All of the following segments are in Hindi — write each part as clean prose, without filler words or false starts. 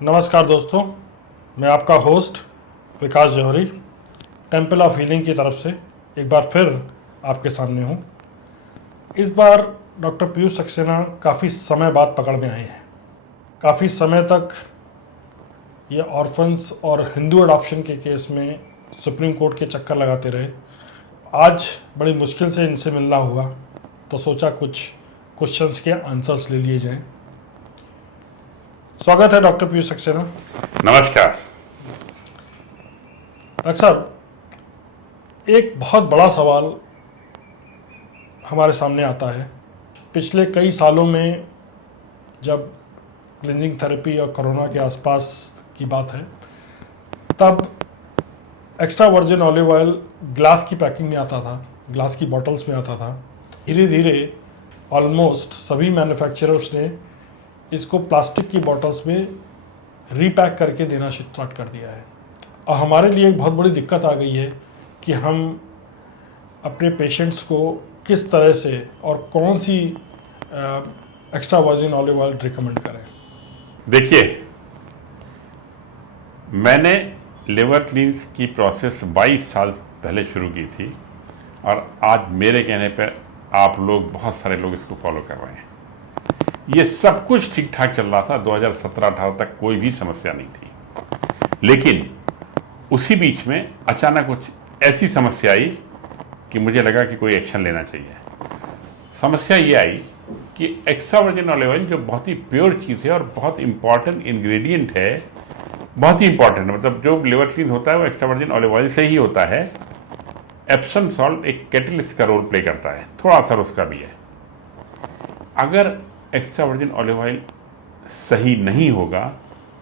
नमस्कार दोस्तों, मैं आपका host Vikas Jauhari Temple of Healing की तरफ से एक बार फिर आपके सामने हूँ। इस बार डॉक्टर पीयूष सक्सेना काफ़ी समय बाद पकड़ में आए हैं। काफ़ी समय तक ये ऑर्फन्स और हिंदू अडॉप्शन के केस में सुप्रीम कोर्ट के चक्कर लगाते रहे। आज बड़ी मुश्किल से इनसे मिलना हुआ तो सोचा कुछ क्वेश्चंस के आंसर्स ले लिए जाएं। स्वागत है डॉक्टर पीयूष सक्सेना। नमस्कार। डॉक्टर साहब, एक बहुत बड़ा सवाल हमारे सामने आता है। पिछले कई सालों में जब क्लिनजिंग थेरेपी और कोरोना के आसपास की बात है, तब extra virgin olive oil glass की पैकिंग में आता था, ग्लास की बॉटल्स में आता था। धीरे धीरे ऑलमोस्ट सभी मैन्युफैक्चरर्स ने इसको प्लास्टिक की बॉटल्स में रीपैक करके देना स्टार्ट कर दिया है। और हमारे लिए एक बहुत बड़ी दिक्कत आ गई है कि हम अपने पेशेंट्स को किस तरह से और कौन सी extra virgin olive oil recommend करें। देखिए, मैंने लिवर क्लींस की प्रोसेस 22 साल पहले शुरू की थी और आज मेरे कहने पर आप लोग, बहुत सारे लोग इसको फॉलो कर रहे हैं। ये सब कुछ ठीक ठाक चल रहा था। 2017-18 तक कोई भी समस्या नहीं थी, लेकिन उसी बीच में अचानक कुछ ऐसी समस्या आई कि मुझे लगा कि कोई एक्शन लेना चाहिए। समस्या ये आई कि एक्स्ट्रा वर्जिन ऑलिव ऑयल, जो बहुत ही प्योर चीज़ है और बहुत इंपॉर्टेंट इंग्रेडिएंट है, बहुत ही इंपॉर्टेंट, मतलब जो लिवर क्लीन होता है वो एक्स्ट्रा वर्जिन ऑलिव ऑयल से ही होता है। एप्सम सॉल्ट एक कैटलिस्ट का रोल प्ले करता है, थोड़ा असर उसका भी है। अगर एक्स्ट्रा वर्जिन ऑलिव ऑयल सही नहीं होगा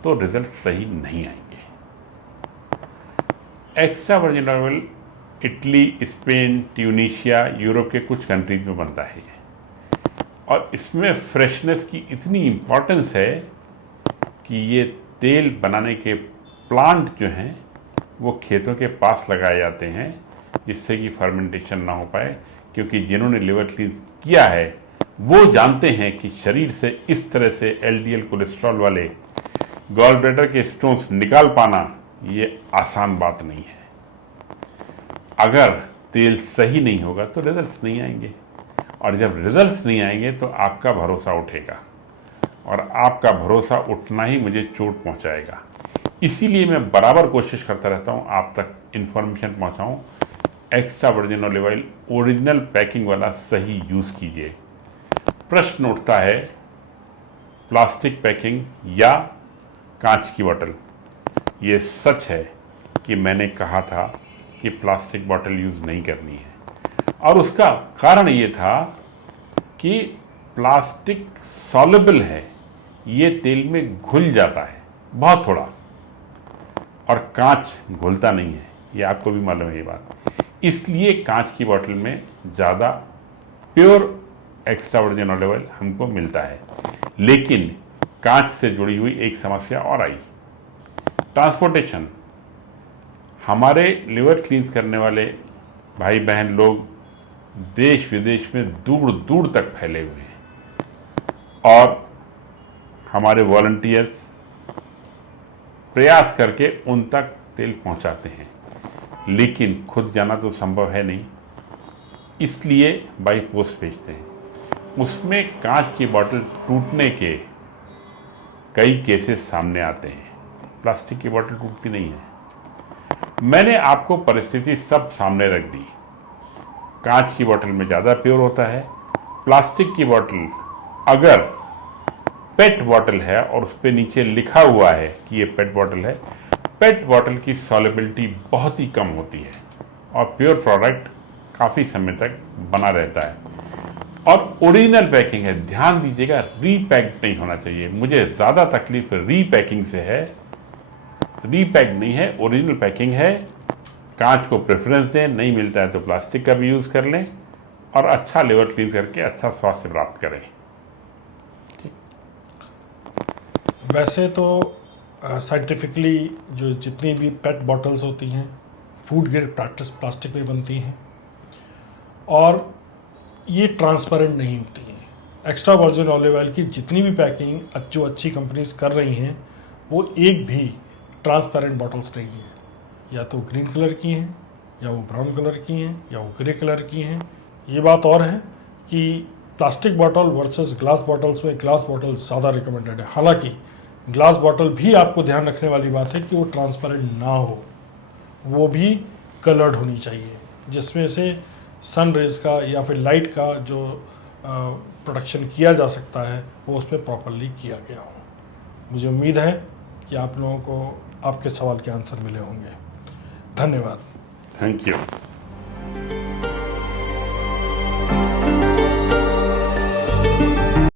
तो रिजल्ट सही नहीं आएंगे। Extra virgin olive Italy, Spain, Tunisia, Europe के कुछ कंट्रीज में बनता है और इसमें फ्रेशनेस की इतनी इम्पोर्टेंस है कि ये तेल बनाने के प्लांट जो हैं वो खेतों के पास लगाए जाते हैं, जिससे कि फर्मेंटेशन ना हो पाए। क्योंकि जिन्होंने लिवर क्लीन किया है वो जानते हैं कि शरीर से इस तरह से एलडीएल कोलेस्ट्रॉल वाले गॉल ब्लैडर के स्टोन्स निकाल पाना ये आसान बात नहीं है। अगर तेल सही नहीं होगा तो रिजल्ट्स नहीं आएंगे, और जब रिजल्ट्स नहीं आएंगे तो आपका भरोसा उठेगा, और आपका भरोसा उठना ही मुझे चोट पहुंचाएगा। इसीलिए मैं बराबर कोशिश करता रहता हूं आप तक इंफॉर्मेशन पहुंचाऊं। Extra virgin olive oil original packing वाला सही यूज़ कीजिए। प्रश्न उठता है प्लास्टिक पैकिंग या कांच की बोतल। ये सच है कि मैंने कहा था कि प्लास्टिक बोतल यूज़ नहीं करनी है, और उसका कारण ये था कि प्लास्टिक सॉल्युबल है, ये तेल में घुल जाता है बहुत थोड़ा, और कांच घुलता नहीं है, ये आपको भी मालूम है ये बात। इसलिए कांच की बोतल में ज़्यादा pure extra virgin olive oil हमको मिलता है। लेकिन कांच से जुड़ी हुई एक समस्या और आई, ट्रांसपोर्टेशन। हमारे लिवर क्लींस करने वाले भाई बहन लोग देश विदेश में दूर दूर तक फैले हुए हैं, और हमारे वॉलंटियर्स प्रयास करके उन तक तेल पहुंचाते हैं, लेकिन खुद जाना तो संभव है नहीं, इसलिए बाई पोस्ट भेजते हैं। उसमें कांच की बोतल टूटने के कई केसेस सामने आते हैं, प्लास्टिक की बोतल टूटती नहीं है। मैंने आपको परिस्थिति सब सामने रख दी। कांच की बोतल में ज़्यादा प्योर होता है। प्लास्टिक की बोतल, अगर पेट बोतल है और उस पर नीचे लिखा हुआ है कि ये पेट बोतल है, पेट बोतल की सॉल्युबिलिटी बहुत ही कम होती है और प्योर प्रोडक्ट काफ़ी समय तक बना रहता है। और ओरिजिनल पैकिंग है, ध्यान दीजिएगा, रीपैक्ड नहीं होना चाहिए। मुझे ज़्यादा तकलीफ रीपैकिंग से है। रीपैक्ड नहीं है, ओरिजिनल पैकिंग है। कांच को प्रेफरेंस दें, नहीं मिलता है तो प्लास्टिक का भी यूज़ कर लें, और अच्छा लिवर क्लीन करके अच्छा स्वास्थ्य प्राप्त करें। ठीक। वैसे तो साइंटिफिकली जो जितनी भी पेट बॉटल्स होती हैं फूड ग्रेड प्लास्टिक में बनती हैं, और ये ट्रांसपेरेंट नहीं होती हैं। एक्स्ट्रा वर्जिन ऑलिव ऑयल की जितनी भी पैकिंग जो अच्छी कंपनीज कर रही हैं वो एक भी ट्रांसपेरेंट बॉटल्स नहीं है, या तो ग्रीन कलर की हैं, या वो ब्राउन कलर की हैं, या वो ग्रे कलर की हैं। ये बात और है कि plastic bottle versus glass bottles में ग्लास बॉटल ज़्यादा रिकमेंडेड है। हालांकि ग्लास बॉटल भी आपको ध्यान रखने वाली बात है कि वो ट्रांसपेरेंट ना हो, वो भी कलर्ड होनी चाहिए, जिसमें से सन रेज का या फिर लाइट का जो प्रोडक्शन किया जा सकता है वो उस पर प्रॉपरली किया गया हो। मुझे उम्मीद है कि आप लोगों को आपके सवाल के आंसर मिले होंगे। धन्यवाद। Thank you.